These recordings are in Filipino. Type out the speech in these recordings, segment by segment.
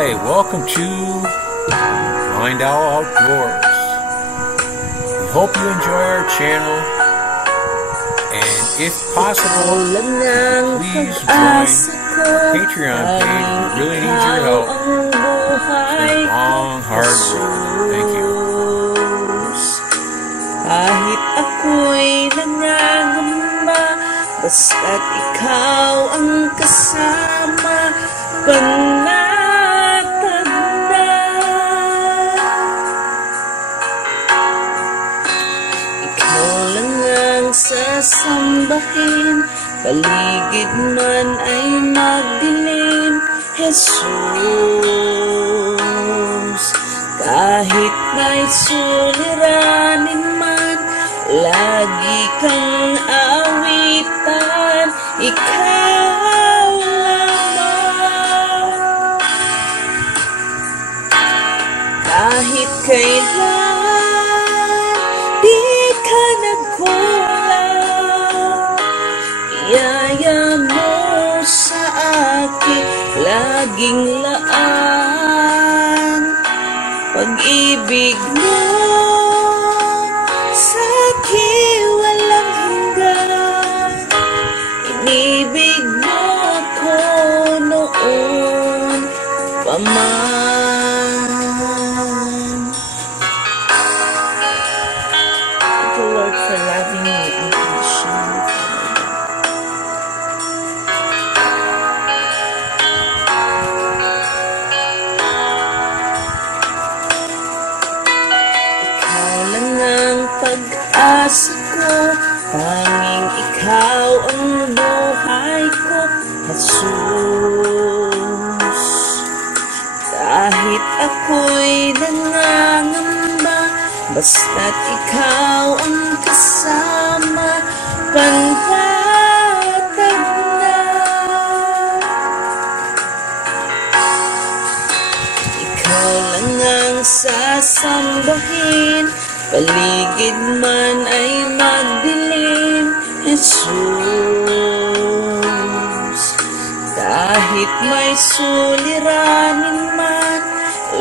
Hi, welcome to Blind Owl Outdoors. We hope you enjoy our channel, and if possible, please join our Patreon page. We really need your help. It's been a long, hard road. Thank you. Kahit ako'y nangangamba, basta't ikaw ang kasama, panatag na. Ikaw lang ang sasambahin, paligid man ay magdilim, Jesus. Kahit may suliranin man, lagi kang awitan, ikaw lamang. Kahit kailan di ka nagkulang, biyaya mo sa akin laging laan. Pag-ibig mo sa'kin walang hanggan, inibig mo ako noon pa man. Thank you, Lord, for loving me unconditionally. Pag-asa ko, tanging ikaw ang buhay ko, Jesus. Kahit ako'y nangangamba, basta't ikaw ang kasama, panatag na. Ikaw lang ang sasambahin, paligid man ay magdilim, Jesus. Kahit may suliranin man,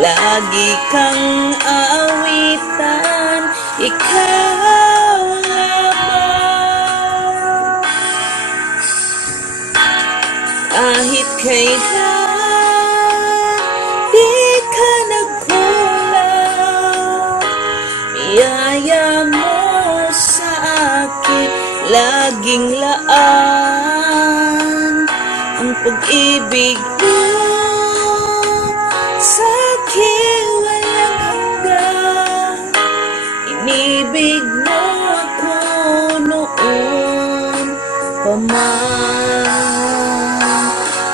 lagi kang aawitan, ikaw lamang. Kahit kailan di ka nagkulang, biyaya mo sa akin laging laan. Ang pag-ibig mo sa'kin walang hanggan, inibig mo ako noon pa man.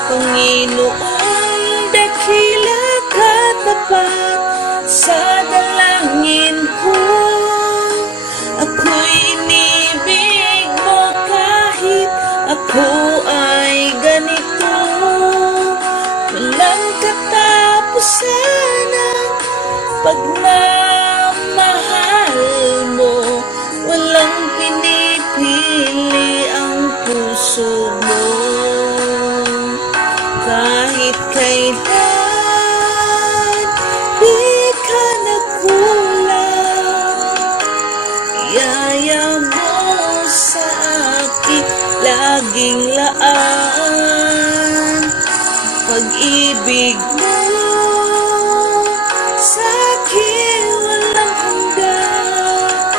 Panginoon, dakila ka tapat sa dalangin ko. Ako'y inibig mo kahit ako ay ganito. Walang katapusan ang pagmamahal mo, walang pinipili ang puso mo. Kahit kailan di ka nagkulang, biyaya mo sa akin laging laan. Pag-ibig mo sa'kin walang hanggan,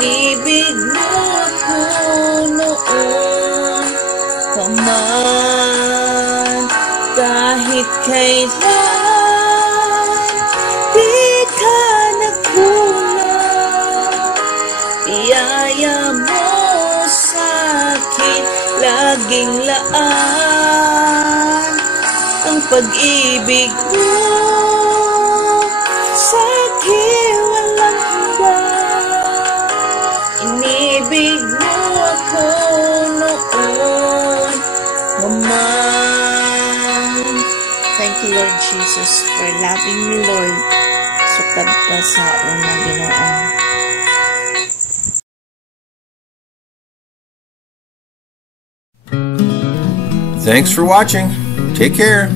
inibig mo ako noon pa man. Kahit kailan di ka nagkulang, biyaya mo sa'kin laging laan. Ang pag-ibig mo sa'kin walang hanggan, inibig mo ako noon pa man. Thank you, Lord Jesus, for loving me, Lord. Sukad pa sa una, Ginoo. Thanks for watching. Take care.